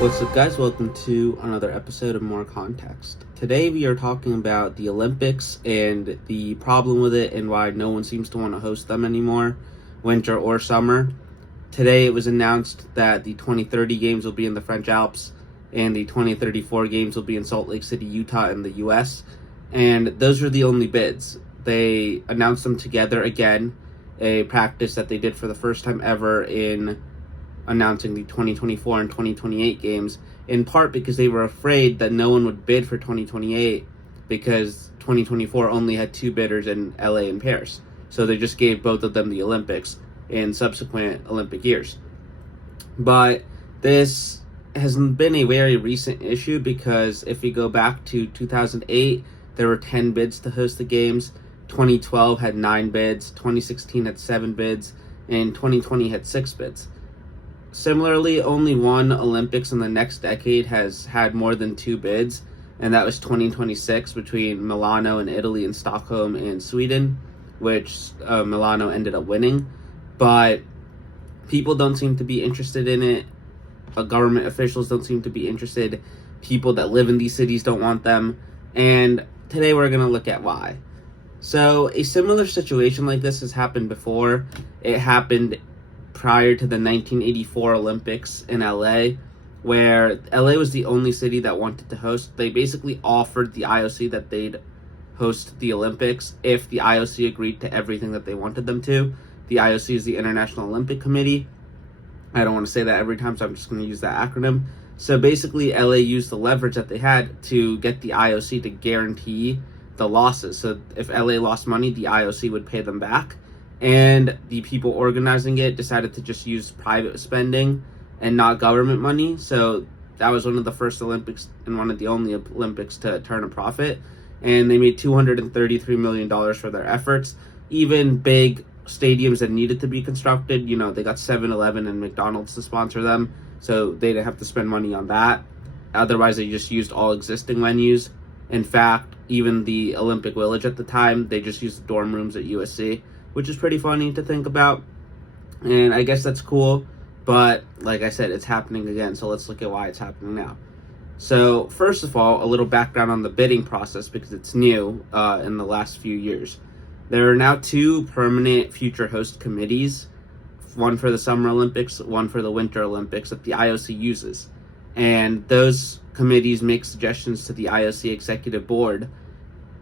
What's up, guys? Welcome to another episode of More Context. Today we are talking about the Olympics and the problem with it and why no one seems to want to host them anymore, winter or summer. Today it was announced that the 2030 games will be in the French Alps and the 2034 games will be in Salt Lake City, Utah in the US. And those were the only bids. They announced them together again, a practice that they did for the first time ever in announcing the 2024 and 2028 games, in part because they were afraid that no one would bid for 2028 because 2024 only had two bidders in LA and Paris. So they just gave both of them the Olympics in subsequent Olympic years. But this has been a very recent issue because if we go back to 2008, there were 10 bids to host the games. 2012 had 9 bids, 2016 had 7 bids, and 2020 had 6 bids. Similarly, only one Olympics in the next decade has had more than 2 bids, and that was 2026 between Milano in Italy and Stockholm in Sweden, which Milano ended up winning. But people don't seem to be interested in it. Government officials don't seem to be interested. People that live in these cities don't want them. And today we're going to look at why. So a similar situation like this has happened before. It happened prior to the 1984 Olympics in LA, where LA was the only city that wanted to host. They basically offered the IOC that they'd host the Olympics if the IOC agreed to everything that they wanted them to. The IOC is the International Olympic Committee. I don't want to say that every time, so I'm just going to use that acronym. So basically, LA used the leverage that they had to get the IOC to guarantee the losses. So if LA lost money, the IOC would pay them back. And the people organizing it decided to just use private spending and not government money. So that was one of the first Olympics and one of the only Olympics to turn a profit. And they made $233 million for their efforts. Even big stadiums that needed to be constructed, they got 7-Eleven and McDonald's to sponsor them. So they didn't have to spend money on that. Otherwise, they just used all existing venues. In fact, even the Olympic Village at the time, they just used the dorm rooms at USC, which is pretty funny to think about. And I guess that's cool. But like I said, it's happening again. So let's look at why it's happening now. So first of all, a little background on the bidding process because it's new in the last few years. There are now 2 permanent future host committees, one for the Summer Olympics, one for the Winter Olympics that the IOC uses. And those committees make suggestions to the IOC executive board.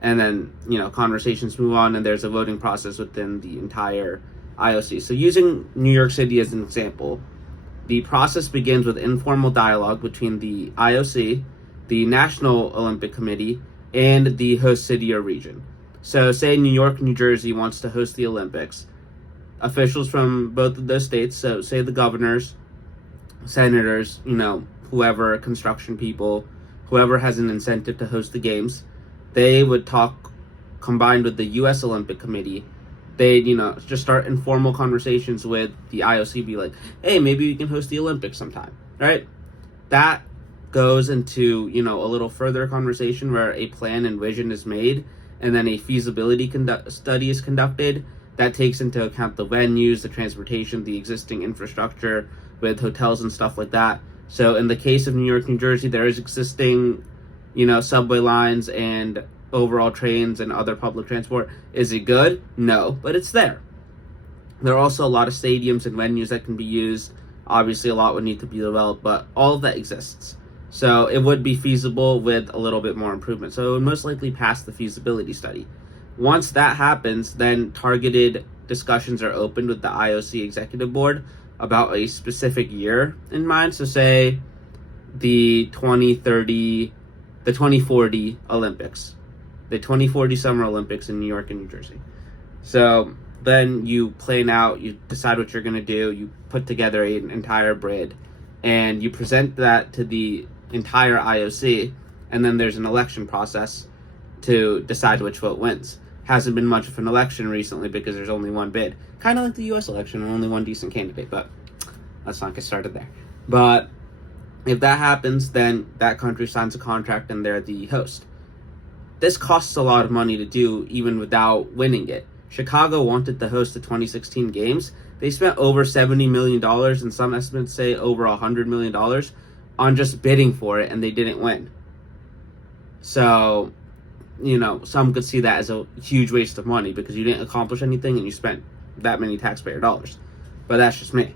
And then, conversations move on and there's a voting process within the entire IOC. So using New York City as an example, the process begins with informal dialogue between the IOC, the National Olympic Committee, and the host city or region. So say New York, New Jersey wants to host the Olympics. Officials from both of those states, so say the governors, senators, whoever, construction people, whoever has an incentive to host the games, they would talk combined with the U.S. Olympic Committee. They'd, just start informal conversations with the IOC, be like, hey, maybe we can host the Olympics sometime, right? That goes into, a little further conversation where a plan and vision is made, and then a feasibility study is conducted that takes into account the venues, the transportation, the existing infrastructure with hotels and stuff like that. So in the case of New York, New Jersey, there is existing subway lines and overall trains and other public transport. Is it good? No, but it's there. There are also a lot of stadiums and venues that can be used. Obviously, a lot would need to be developed, but all of that exists. So it would be feasible with a little bit more improvement. So it would most likely pass the feasibility study. Once that happens, then targeted discussions are opened with the IOC executive board about a specific year in mind. So say the 2040 Olympics, the 2040 Summer Olympics in New York and New Jersey. So then you plan out, you decide what you're going to do, you put together an entire bid, and you present that to the entire IOC, and then there's an election process to decide which vote wins. Hasn't been much of an election recently because there's only one bid. Kind of like the U.S. election, only one decent candidate, but let's not get started there. But if that happens, then that country signs a contract and they're the host. This costs a lot of money to do even without winning it. Chicago wanted to host the 2016 games. They spent over $70 million, and some estimates say over $100 million, on just bidding for it, and they didn't win. So, some could see that as a huge waste of money because you didn't accomplish anything and you spent that many taxpayer dollars. But that's just me.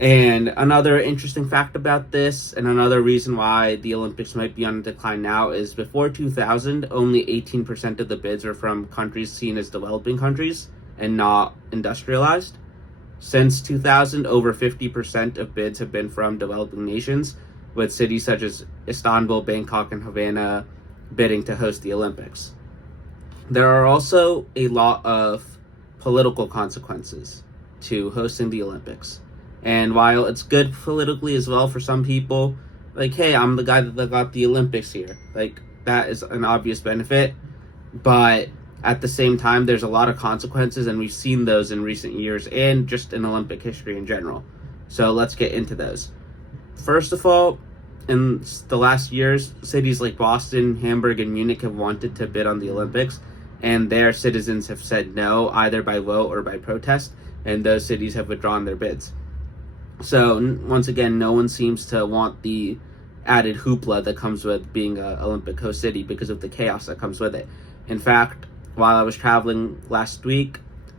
And another interesting fact about this, and another reason why the Olympics might be on decline now, is before 2000, only 18% of the bids were from countries seen as developing countries and not industrialized. Since 2000, over 50% of bids have been from developing nations, with cities such as Istanbul, Bangkok, and Havana bidding to host the Olympics. There are also a lot of political consequences to hosting the Olympics. And while it's good politically as well for some people, like, hey, I'm the guy that got the Olympics here. Like, that is an obvious benefit. But at the same time, there's a lot of consequences, and we've seen those in recent years and just in Olympic history in general. So let's get into those. First of all, in the last years, cities like Boston, Hamburg, and Munich have wanted to bid on the Olympics, and their citizens have said no, either by vote or by protest, and those cities have withdrawn their bids. So, once again, no one seems to want the added hoopla that comes with being an Olympic host city because of the chaos that comes with it. In fact, while I was traveling last week,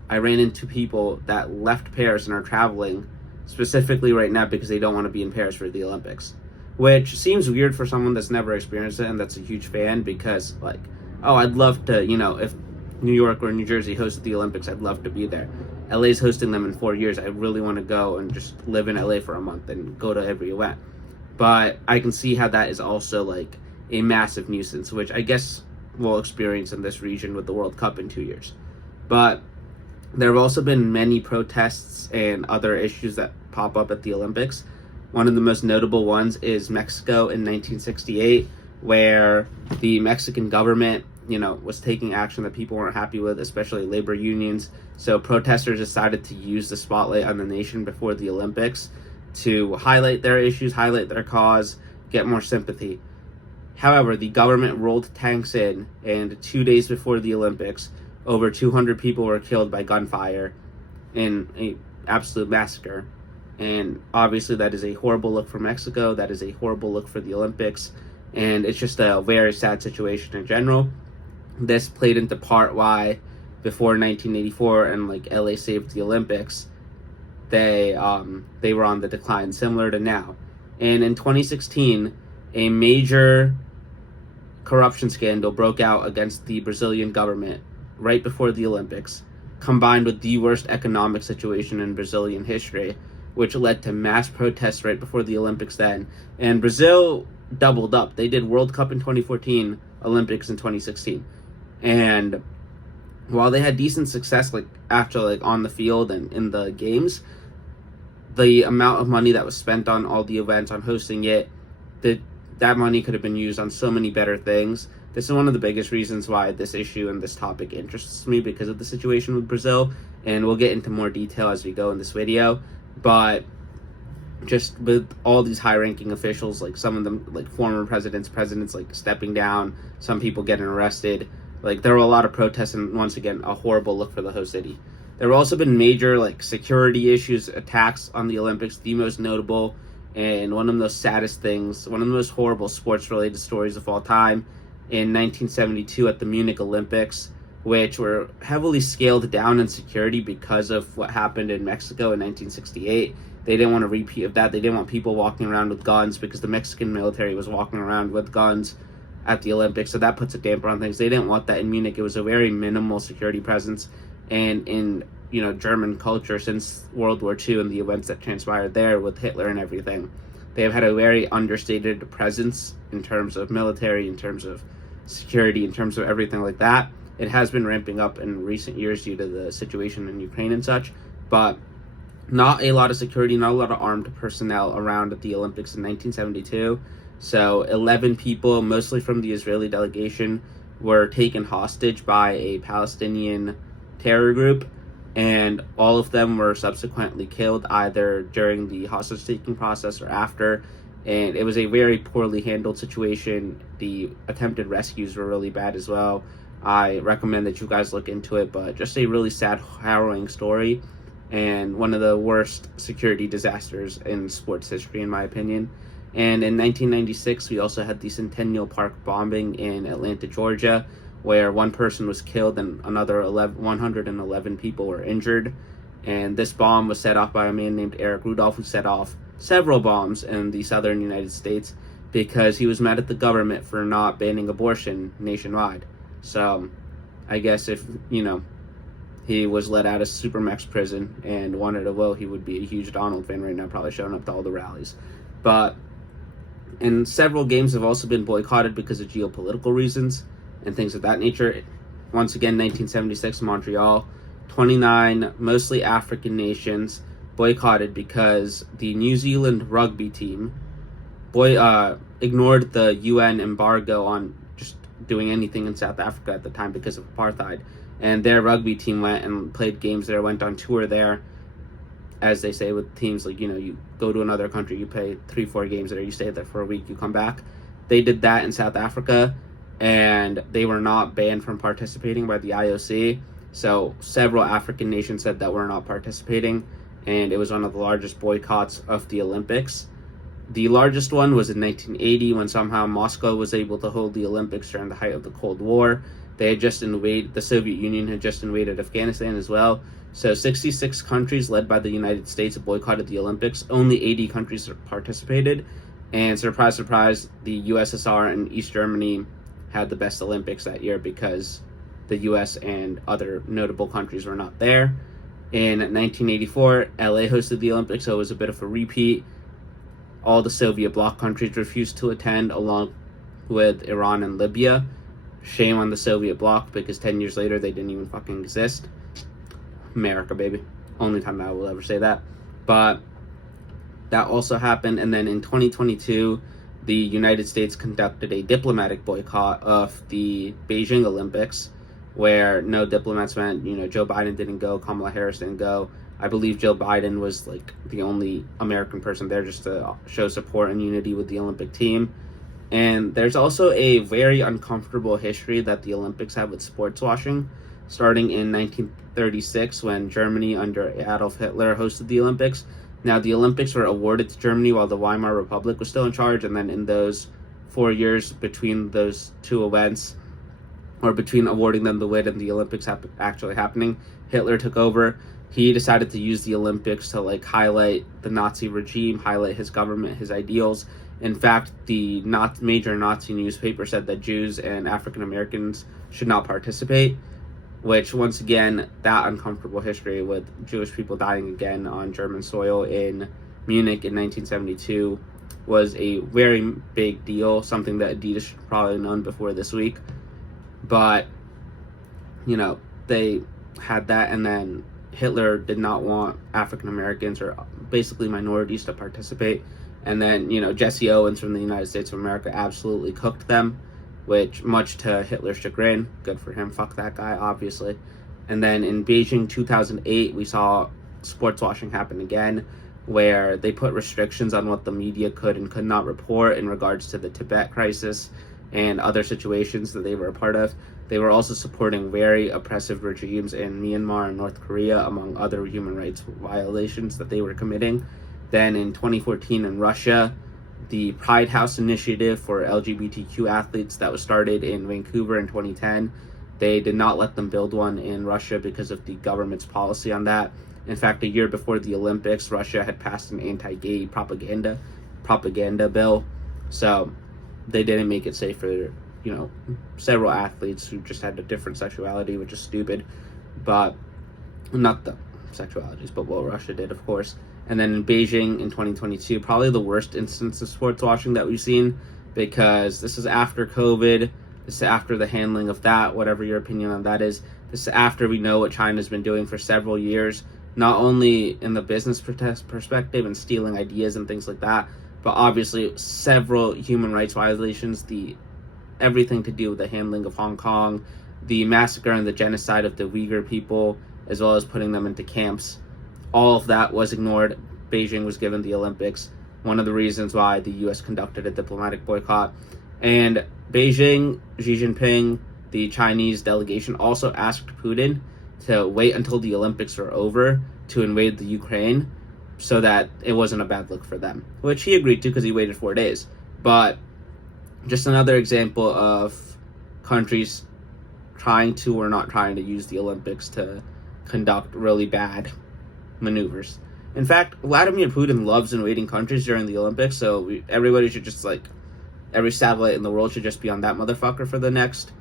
I ran into people that left Paris and are traveling specifically right now because they don't want to be in Paris for the Olympics. Which seems weird for someone that's never experienced it and that's a huge fan because, like, oh, I'd love to, if New York or New Jersey hosted the Olympics, I'd love to be there. LA's hosting them in 4 years. I really want to go and just live in LA for a month and go to every event. But I can see how that is also like a massive nuisance, which I guess we'll experience in this region with the World Cup in 2 years. But there have also been many protests and other issues that pop up at the Olympics. One of the most notable ones is Mexico in 1968, where the Mexican government was taking action that people weren't happy with, especially labor unions. So protesters decided to use the spotlight on the nation before the Olympics to highlight their issues, highlight their cause, get more sympathy. However, the government rolled tanks in, and 2 days before the Olympics, over 200 people were killed by gunfire in an absolute massacre. And obviously that is a horrible look for Mexico, that is a horrible look for the Olympics, and it's just a very sad situation in general. This played into part why before 1984 and like LA saved the Olympics, they were on the decline, similar to now. And in 2016, a major corruption scandal broke out against the Brazilian government right before the Olympics, combined with the worst economic situation in Brazilian history, which led to mass protests right before the Olympics then. And Brazil doubled up. They did World Cup in 2014, Olympics in 2016. And while they had decent success after on the field and in the games, the amount of money that was spent on all the events, on hosting it, that money could have been used on so many better things. This is one of the biggest reasons why this issue and this topic interests me, because of the situation with Brazil, and we'll get into more detail as we go in this video. But just with all these high-ranking officials, some of them, former presidents stepping down, some people getting arrested, there were a lot of protests, and once again, a horrible look for the host city. There have also been major, security issues, attacks on the Olympics. The most notable, and one of the most saddest things, one of the most horrible sports-related stories of all time, in 1972 at the Munich Olympics, which were heavily scaled down in security because of what happened in Mexico in 1968. They didn't want a repeat of that. They didn't want people walking around with guns because the Mexican military was walking around with guns at the Olympics, so that puts a damper on things. They didn't want that in Munich. It was a very minimal security presence, and in German culture since World War II and the events that transpired there with Hitler and everything, they have had a very understated presence in terms of military, in terms of security, in terms of everything like that. It has been ramping up in recent years due to the situation in Ukraine and such, but not a lot of security, not a lot of armed personnel around at the Olympics in 1972. So 11 people, mostly from the Israeli delegation, were taken hostage by a Palestinian terror group, and all of them were subsequently killed either during the hostage-taking process or after. And it was a very poorly handled situation. The attempted rescues were really bad as well. I recommend that you guys look into it, but just a really sad, harrowing story, and one of the worst security disasters in sports history, in my opinion. And in 1996, we also had the Centennial Park bombing in Atlanta, Georgia, where one person was killed and another 111 people were injured. And this bomb was set off by a man named Eric Rudolph, who set off several bombs in the southern United States because he was mad at the government for not banning abortion nationwide. So I guess if, he was let out of Supermax prison and wanted to vote, he would be a huge Donald fan right now, probably showing up to all the rallies. And several games have also been boycotted because of geopolitical reasons and things of that nature. Once again, 1976, Montreal, 29 mostly African nations boycotted because the New Zealand rugby team ignored the UN embargo on just doing anything in South Africa at the time because of apartheid. And their rugby team went and played games there, went on tour there, as they say with teams like, you go to another country, you play 3-4 games there, you stay there for a week, you come back. They did that in South Africa, and they were not banned from participating by the IOC. So several African nations said that we're not participating, and it was one of the largest boycotts of the Olympics. The largest one was in 1980 when somehow Moscow was able to hold the Olympics during the height of the Cold War. The Soviet Union had just invaded Afghanistan as well. So 66 countries led by the United States boycotted the Olympics. Only 80 countries participated. And surprise, surprise, the USSR and East Germany had the best Olympics that year because the US and other notable countries were not there. In 1984, LA hosted the Olympics, so it was a bit of a repeat. All the Soviet bloc countries refused to attend, along with Iran and Libya. Shame on the Soviet bloc, because 10 years later they didn't even fucking exist. America, baby. Only time I will ever say that. But that also happened. And then in 2022, the United States conducted a diplomatic boycott of the Beijing Olympics, where no diplomats went. Joe Biden didn't go, Kamala Harris didn't go. I believe Joe Biden was the only American person there just to show support and unity with the Olympic team. And there's also a very uncomfortable history that the Olympics have with sports washing, starting in 1936 when Germany under Adolf Hitler hosted the Olympics. Now, the Olympics were awarded to Germany while the Weimar Republic was still in charge, and then in those 4 years between those two events, or between awarding them the win and the Olympics actually happening, Hitler took over. He decided to use the Olympics to highlight the Nazi regime, highlight his government, his ideals. In fact, the major Nazi newspaper said that Jews and African Americans should not participate, which, once again, that uncomfortable history with Jewish people dying again on German soil in Munich in 1972 was a very big deal, something that Adidas should have probably known before this week. But, they had that, and then Hitler did not want African Americans or basically minorities to participate. And then, Jesse Owens from the United States of America absolutely cooked them, which, much to Hitler's chagrin, good for him, fuck that guy, obviously. And then in Beijing 2008, we saw sports washing happen again, where they put restrictions on what the media could and could not report in regards to the Tibet crisis and other situations that they were a part of. They were also supporting very oppressive regimes in Myanmar and North Korea, among other human rights violations that they were committing. Then in 2014 in Russia, the Pride House initiative for LGBTQ athletes that was started in Vancouver in 2010, they did not let them build one in Russia because of the government's policy on that. In fact, a year before the Olympics, Russia had passed an anti-gay propaganda bill. So they didn't make it safe for, several athletes who just had a different sexuality, which is stupid. But not the sexualities, but what Russia did, of course. And then in Beijing in 2022, probably the worst instance of sports washing that we've seen, because this is after COVID, this is after the handling of that, whatever your opinion on that is. This is after we know what China's been doing for several years, not only in the business perspective and stealing ideas and things like that, but obviously several human rights violations, everything to do with the handling of Hong Kong, the massacre and the genocide of the Uyghur people, as well as putting them into camps. All of that was ignored. Beijing was given the Olympics. One of the reasons why the U.S. conducted a diplomatic boycott. And Beijing, Xi Jinping, the Chinese delegation, also asked Putin to wait until the Olympics were over to invade the Ukraine. so that it wasn't a bad look for them, which he agreed to because he waited 4 days. But just another example of countries trying to or not trying to use the Olympics to conduct really bad maneuvers. In fact, Vladimir Putin loves invading countries during the Olympics, so everybody should just, like, every satellite in the world should just be on that motherfucker for the next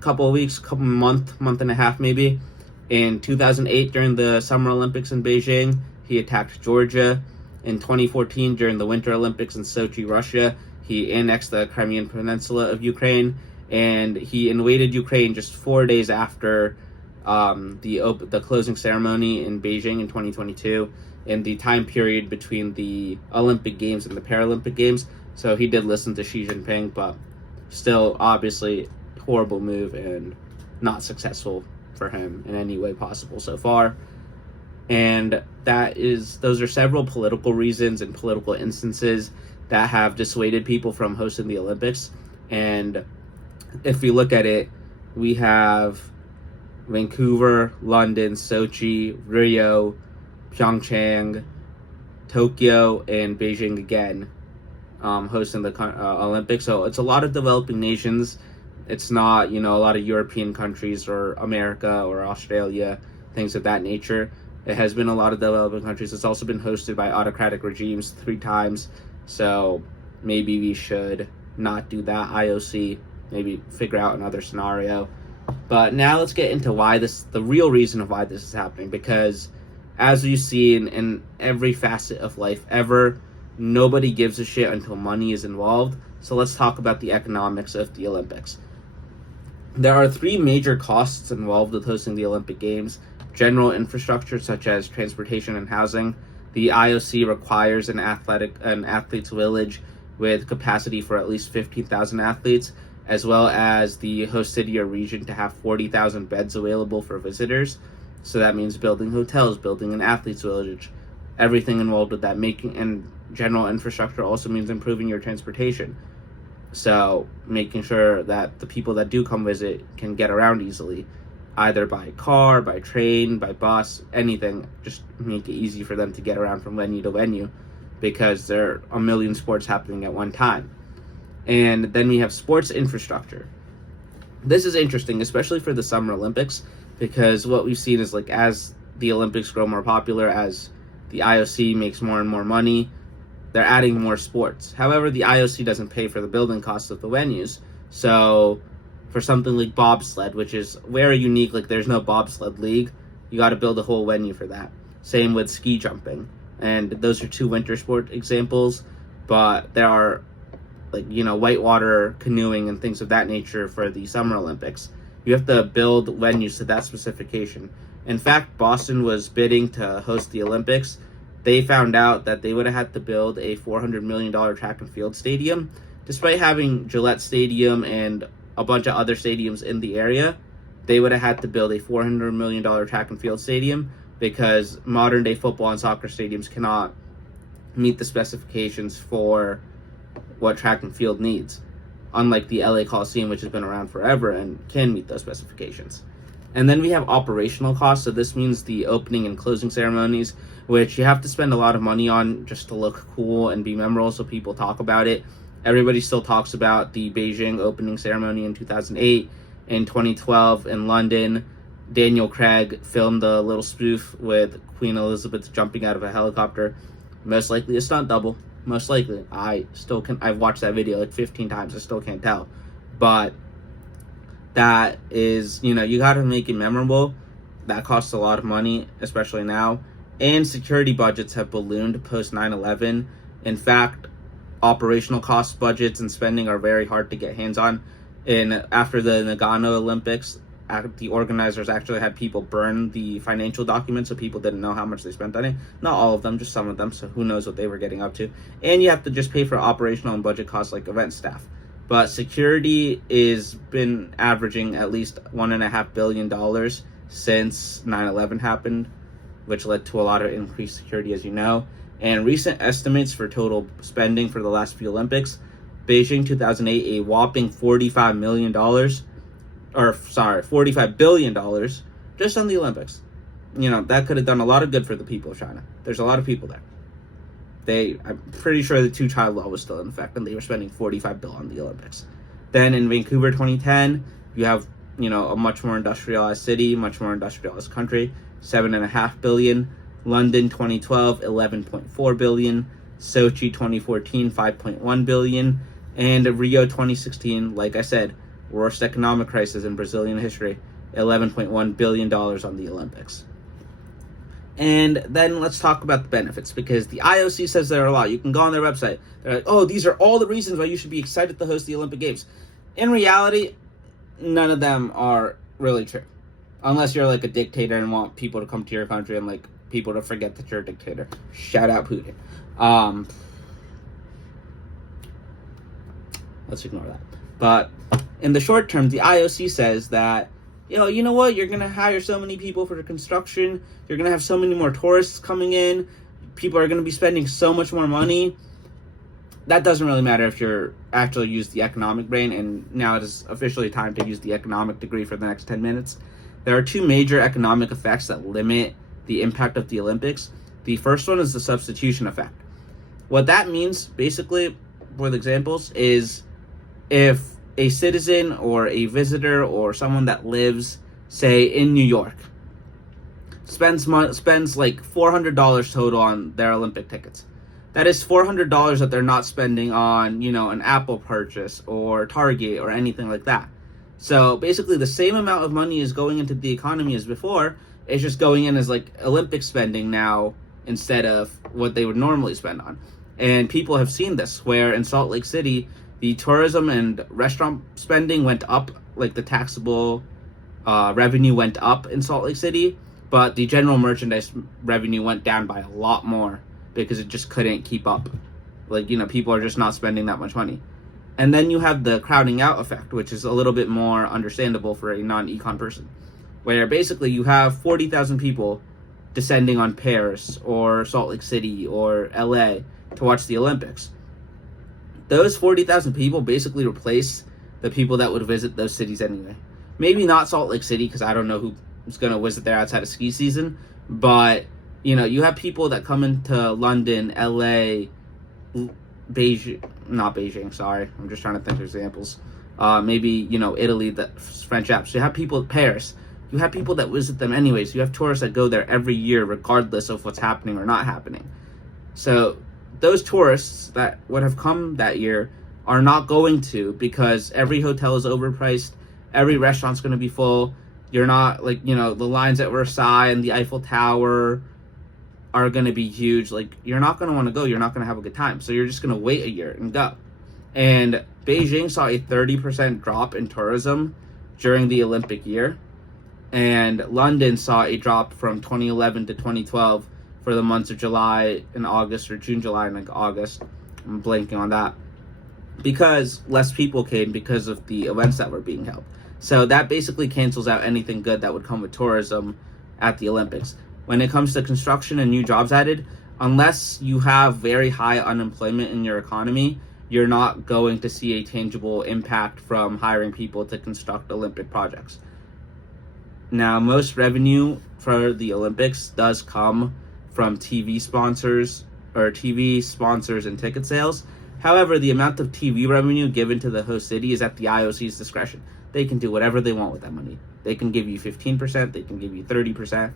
couple of weeks, month and a half maybe. In 2008, during the Summer Olympics in Beijing, he attacked Georgia. In 2014, during the Winter Olympics in Sochi, Russia, he annexed the Crimean Peninsula of Ukraine, and he invaded Ukraine just 4 days after the closing ceremony in Beijing in 2022, in the time period between the Olympic Games and the Paralympic Games. So he did listen to Xi Jinping, but still, obviously, horrible move and not successful for him in any way possible so far. And those are several political reasons and political instances that have dissuaded people from hosting the Olympics. And if we look at it, we have Vancouver, London, Sochi, Rio, Pyeongchang, Tokyo, and Beijing again hosting the Olympics. So it's a lot of developing nations. It's not, a lot of European countries or America or Australia, things of that nature. It has been a lot of developing countries. It's also been hosted by autocratic regimes 3 times. So maybe we should not do that, IOC. Maybe figure out another scenario. But now let's get into the real reason of why this is happening. Because as you see in every facet of life ever, nobody gives a shit until money is involved. So let's talk about the economics of the Olympics. There are 3 major costs involved with hosting the Olympic Games. General infrastructure, such as transportation and housing. The IOC requires an athletes village with capacity for at least 15,000 athletes, as well as the host city or region to have 40,000 beds available for visitors. So that means building hotels, building an athletes village, everything involved with that. And general infrastructure also means improving your transportation. So making sure that the people that do come visit can get around easily, either by car, by train, by bus, anything. Just make it easy for them to get around from venue to venue, because there are a million sports happening at one time. And then we have sports infrastructure. This is interesting, especially for the Summer Olympics, because what we've seen is, like, as the Olympics grow more popular, as the IOC makes more and more money, they're adding more sports. However, the IOC doesn't pay for the building costs of the venues. So for something like bobsled, which is very unique, like there's no bobsled league, you got to build a whole venue for that. Same with ski jumping. And those are 2 winter sport examples, but there are, like, whitewater canoeing and things of that nature for the Summer Olympics. You have to build venues to that specification. In fact, Boston was bidding to host the Olympics. They found out that they would have had to build a $400 million track and field stadium. Despite having Gillette Stadium and a bunch of other stadiums in the area, they would have had to build a $400 million track and field stadium, because modern day football and soccer stadiums cannot meet the specifications for what track and field needs, unlike the LA Coliseum, which has been around forever and can meet those specifications. And then we have operational costs. So this means the opening and closing ceremonies, which you have to spend a lot of money on just to look cool and be memorable so people talk about it. Everybody still talks about the Beijing opening ceremony in 2008. In 2012 in London, Daniel Craig filmed a little spoof with Queen Elizabeth jumping out of a helicopter. Most likely a stunt double. Most likely. I've watched that video like 15 times. I still can't tell. But that is, you got to make it memorable. That costs a lot of money, especially now. And security budgets have ballooned post 9/11. In fact, operational cost budgets and spending are very hard to get hands on. And after the Nagano Olympics, the organizers actually had people burn the financial documents, so people didn't know how much they spent on it. Not all of them, just some of them, so who knows what they were getting up to. And you have to just pay for operational and budget costs like event staff. But security has been averaging at least $1.5 billion since 9/11 happened, which led to a lot of increased security, as you know. And recent estimates for total spending for the last few Olympics, Beijing 2008, a whopping $45 billion just on the Olympics. that could have done a lot of good for the people of China. There's a lot of people there. I'm pretty sure the two-child law was still in effect, and they were spending $45 billion on the Olympics. Then in Vancouver 2010, you have, a much more industrialized city, much more industrialized country, $7.5 billion. London 2012, $11.4 billion. Sochi 2014, $5.1 billion. And Rio 2016, like I said, worst economic crisis in Brazilian history, $11.1 billion on the Olympics. And then let's talk about the benefits, because the IOC says there are a lot. You can go on their website. They're like, oh, these are all the reasons why you should be excited to host the Olympic Games. In reality, none of them are really true. Unless you're like a dictator and want people to come to your country and like people to forget that you're a dictator. Shout out Putin. Let's ignore that. But in the short term, the IOC says that, you know what? You're going to hire so many people for the construction. You're going to have so many more tourists coming in. People are going to be spending so much more money. That doesn't really matter if you're actually use the economic brain. And now it is officially time to use the economic degree for the next 10 minutes. There are two major economic effects that limit the impact of the Olympics. The first one is the substitution effect. What that means, basically, with examples, is if a citizen or a visitor or someone that lives, say, in New York, spends like $400 total on their Olympic tickets. That is $400 that they're not spending on, an Apple purchase or Target or anything like that. So basically the same amount of money is going into the economy as before. It's just going in as like Olympic spending now instead of what they would normally spend on. And people have seen this, where in Salt Lake City, the tourism and restaurant spending went up, like the taxable revenue went up in Salt Lake City, but the general merchandise revenue went down by a lot more because it just couldn't keep up. Like, people are just not spending that much money. And then you have the crowding out effect, which is a little bit more understandable for a non-econ person, where basically you have 40,000 people descending on Paris or Salt Lake City or LA to watch the Olympics. Those 40,000 people basically replace the people that would visit those cities anyway. Maybe not Salt Lake City, because I don't know who's going to visit there outside of ski season, but, you have people that come into London, LA, Beijing, sorry. I'm just trying to think of examples. Maybe, Italy, the French Alps. You have people, Paris. You have people that visit them anyways. You have tourists that go there every year regardless of what's happening or not happening. So those tourists that would have come that year are not going to, because every hotel is overpriced. Every restaurant's going to be full. You're not, like, the lines at Versailles and the Eiffel Tower are going to be huge. Like, you're not going to want to go. You're not going to have a good time. So you're just going to wait a year and go. And Beijing saw a 30% drop in tourism during the Olympic year. And London saw a drop from 2011 to 2012 for the months of July and August, or June, July, and August. I'm blanking on that. Because less people came because of the events that were being held. So that basically cancels out anything good that would come with tourism at the Olympics. When it comes to construction and new jobs added, unless you have very high unemployment in your economy, you're not going to see a tangible impact from hiring people to construct Olympic projects. Now, most revenue for the Olympics does come from TV sponsors and ticket sales. However, the amount of TV revenue given to the host city is at the IOC's discretion. They can do whatever they want with that money. They can give you 15%, they can give you 30%.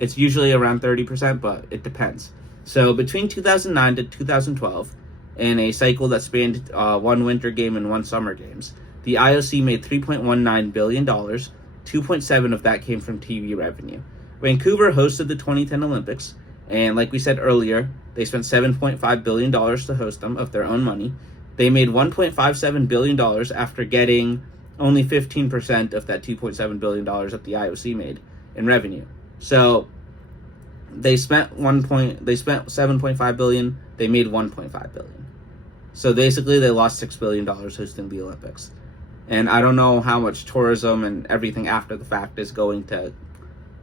It's usually around 30%, but it depends. So between 2009 to 2012, in a cycle that spanned one winter game and one summer games, the IOC made $3.19 billion. 2.7 of that came from TV revenue. Vancouver hosted the 2010 Olympics, and like we said earlier, they spent $7.5 billion to host them of their own money. They made $1.57 billion after getting only 15% of that $2.7 billion that the IOC made in revenue. So they spent $7.5 billion, they made $1.5 billion. So basically they lost $6 billion hosting the Olympics. And I don't know how much tourism and everything after the fact is going to,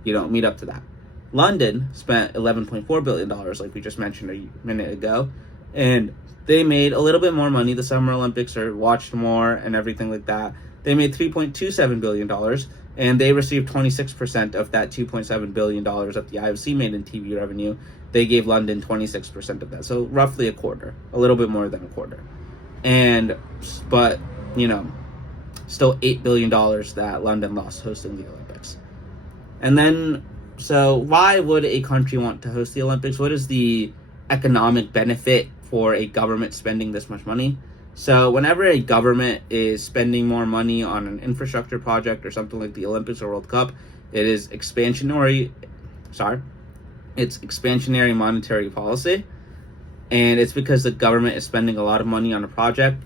meet up to that. London spent $11.4 billion, like we just mentioned a minute ago, and they made a little bit more money. The Summer Olympics are watched more and everything like that. They made $3.27 billion, and they received 26% of that $2.7 billion that the IOC made in TV revenue. They gave London 26% of that, so roughly a quarter, a little bit more than a quarter. But still $8 billion that London lost hosting the Olympics. And then, so why would a country want to host the Olympics? What is the economic benefit for a government spending this much money? So whenever a government is spending more money on an infrastructure project or something like the Olympics or World Cup, it's expansionary monetary policy. And it's because the government is spending a lot of money on a project,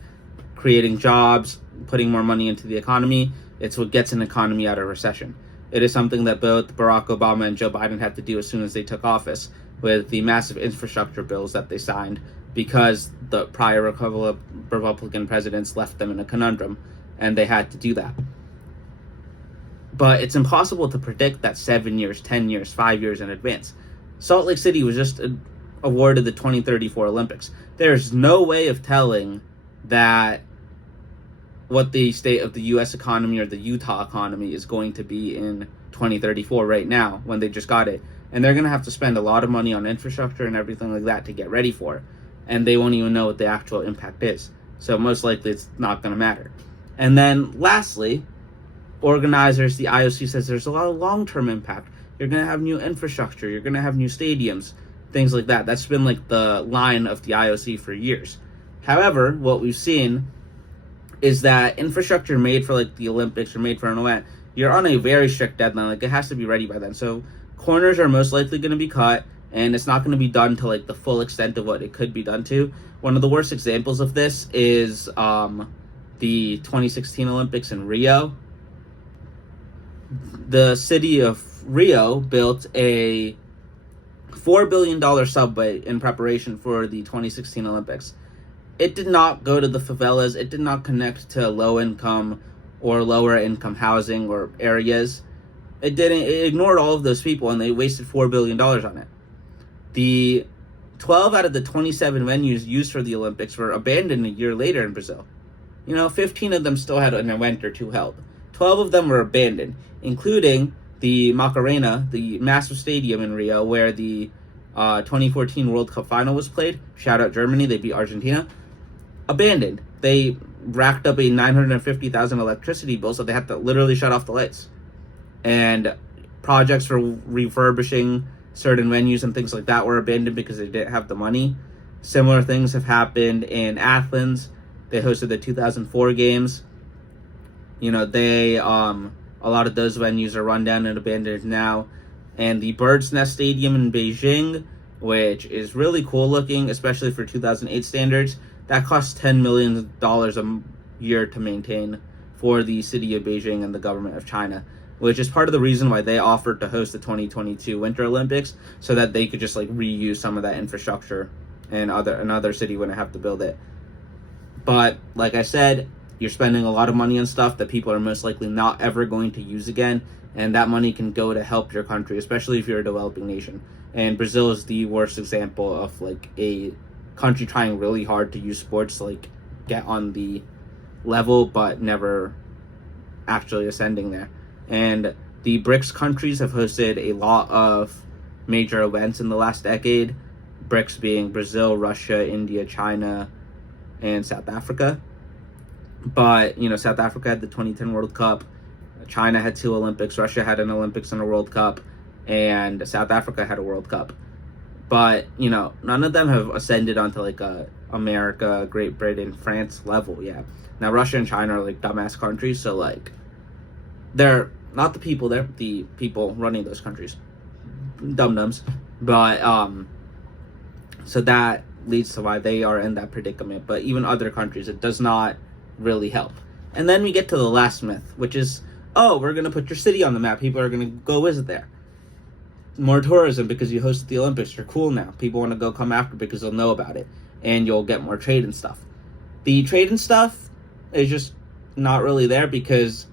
creating jobs, putting more money into the economy. It's what gets an economy out of recession. It is something that both Barack Obama and Joe Biden had to do as soon as they took office with the massive infrastructure bills that they signed, because the prior Republican presidents left them in a conundrum, and they had to do that. But it's impossible to predict that 7 years, 10 years, 5 years in advance. Salt Lake City was just awarded the 2034 Olympics. There's no way of telling that what the state of the U.S. economy or the Utah economy is going to be in 2034 right now when they just got it. And they're going to have to spend a lot of money on infrastructure and everything like that to get ready for it. And they won't even know what the actual impact is. So most likely it's not going to matter. And then lastly, organizers, the IOC says there's a lot of long-term impact. You're going to have new infrastructure. You're going to have new stadiums, things like that. That's been like the line of the IOC for years. However, what we've seen is that infrastructure made for like the Olympics or made for an event, you're on a very strict deadline. Like, it has to be ready by then. So corners are most likely going to be cut, and it's not going to be done to like the full extent of what it could be done to. One of the worst examples of this is the 2016 Olympics in Rio. The city of Rio built a $4 billion subway in preparation for the 2016 Olympics. It did not go to the favelas. It did not connect to low-income or lower-income housing or areas. It ignored all of those people, and they wasted $4 billion on it. The 12 out of the 27 venues used for the Olympics were abandoned a year later in Brazil. 15 of them still had an event or two held. 12 of them were abandoned, including the Macarena, the massive stadium in Rio where the 2014 World Cup final was played. Shout out Germany, they beat Argentina. Abandoned. They racked up a $950,000 electricity bill, so they had to literally shut off the lights. And projects for refurbishing certain venues and things like that were abandoned because they didn't have the money. Similar things have happened in Athens. They hosted the 2004 games. A lot of those venues are run down and abandoned now. And the Bird's Nest Stadium in Beijing, which is really cool looking, especially for 2008 standards, that costs $10 million a year to maintain for the city of Beijing and the government of China, which is part of the reason why they offered to host the 2022 Winter Olympics, so that they could just like reuse some of that infrastructure and another city wouldn't have to build it. But like I said, you're spending a lot of money on stuff that people are most likely not ever going to use again, and that money can go to help your country, especially if you're a developing nation. And Brazil is the worst example of like a country trying really hard to use sports to like get on the level but never actually ascending there. And the BRICS countries have hosted a lot of major events in the last decade, BRICS being Brazil, Russia, India, China, and South Africa. But South Africa had the 2010 World Cup, China had 2 Olympics, Russia had an Olympics and a World Cup, and South Africa had a World Cup. But, none of them have ascended onto like a America, Great Britain, France level yet. Now, Russia and China are like dumbass countries, so like, they're not the people, they're the people running those countries. Dum-dums. But, so that leads to why they are in that predicament. But even other countries, it does not really help. And then we get to the last myth, which is, we're going to put your city on the map. People are going to go visit there. More tourism because you hosted the Olympics. You're cool now. People want to go come after because they'll know about it. And you'll get more trade and stuff. The trade and stuff is just not really there, because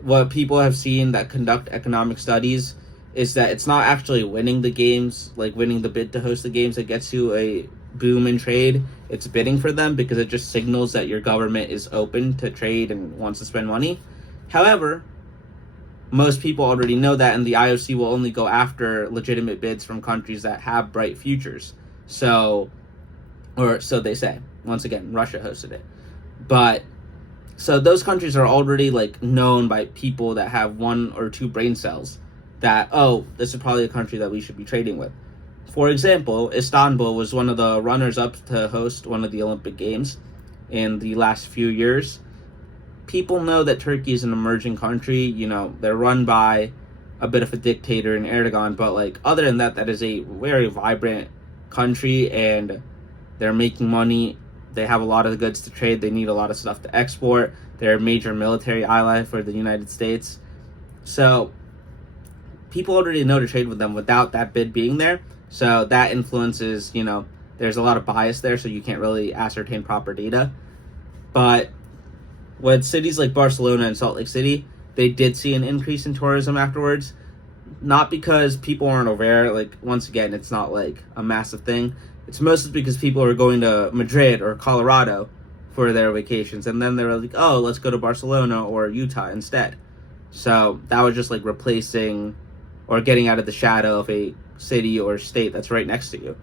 what people have seen that conduct economic studies is that it's not actually winning the games, like winning the bid to host the games, that gets you a boom in trade. It's bidding for them, because it just signals that your government is open to trade and wants to spend money. However, most people already know that, and the IOC will only go after legitimate bids from countries that have bright futures. So, or so they say. Once again, Russia hosted it. But, so those countries are already, like, known by people that have 1 or 2 brain cells that, oh, this is probably a country that we should be trading with. For example, Istanbul was one of the runners-up to host one of the Olympic Games in the last few years. People know that Turkey is an emerging country. You know, they're run by a bit of a dictator in Erdogan, but, like, other than that, that is a very vibrant country, and they're making money. They have a lot of goods to trade. They need a lot of stuff to export. They're a major military ally for the United States. So people already know to trade with them without that bid being there. So that influences, you know, there's a lot of bias there, so you can't really ascertain proper data. But with cities like Barcelona and Salt Lake City, they did see an increase in tourism afterwards. Not because people aren't aware, like, once again, it's not like a massive thing. It's mostly because people are going to Madrid or Colorado for their vacations, and then they're like, oh, let's go to Barcelona or Utah instead. So that was just like replacing or getting out of the shadow of a city or state that's right next to you.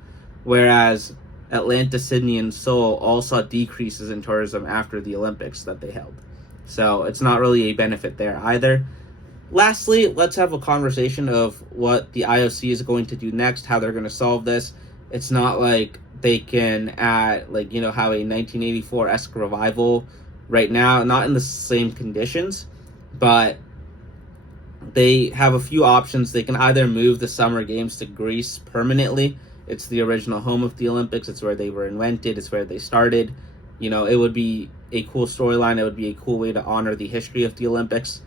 Whereas Atlanta, Sydney, and Seoul all saw decreases in tourism after the Olympics that they held. So it's not really a benefit there either. Lastly, let's have a conversation of what the IOC is going to do next, how they're going to solve this. It's not like they can add, like, you know, have a 1984-esque revival right now, not in the same conditions, but they have a few options. They can either move the Summer Games to Greece permanently. It's the original home of the Olympics. It's where they were invented. It's where they started. You know, it would be a cool storyline. It would be a cool way to honor the history of the Olympics.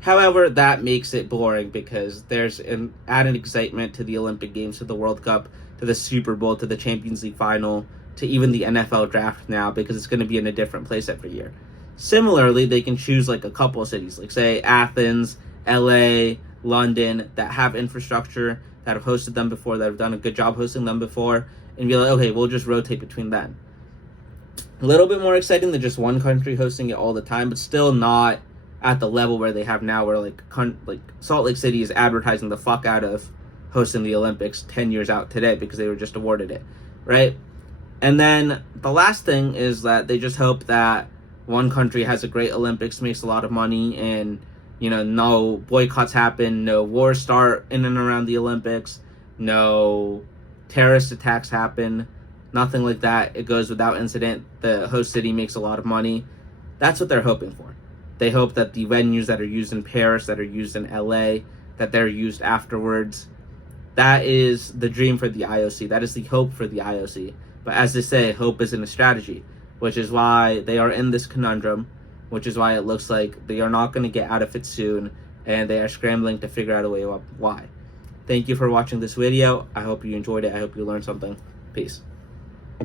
However, that makes it boring because there's an added excitement to the Olympic Games, to the World Cup, to the Super Bowl, to the Champions League final, to even the NFL draft now, because it's going to be in a different place every year. Similarly, they can choose like a couple of cities, like say Athens, LA, London, that have infrastructure, that have hosted them before, that have done a good job hosting them before, and be like, okay, we'll just rotate between them. A little bit more exciting than just one country hosting it all the time, but still not at the level where they have now, where like Salt Lake City is advertising the fuck out of hosting the Olympics 10 years out today because they were just awarded it, right? And then the last thing is that they just hope that one country has a great Olympics, makes a lot of money, and, you know, no boycotts happen, no wars start in and around the Olympics, no terrorist attacks happen, nothing like that. It goes without incident. The host city makes a lot of money. That's what they're hoping for. They hope that the venues that are used in Paris, that are used in LA, that they're used afterwards. That is the dream for the IOC. That is the hope for the IOC. But as they say, hope isn't a strategy, which is why they are in this conundrum, which is why it looks like they are not going to get out of it soon, and they are scrambling to figure out a way up why. Thank you for watching this video. I hope you enjoyed it. I hope you learned something. Peace.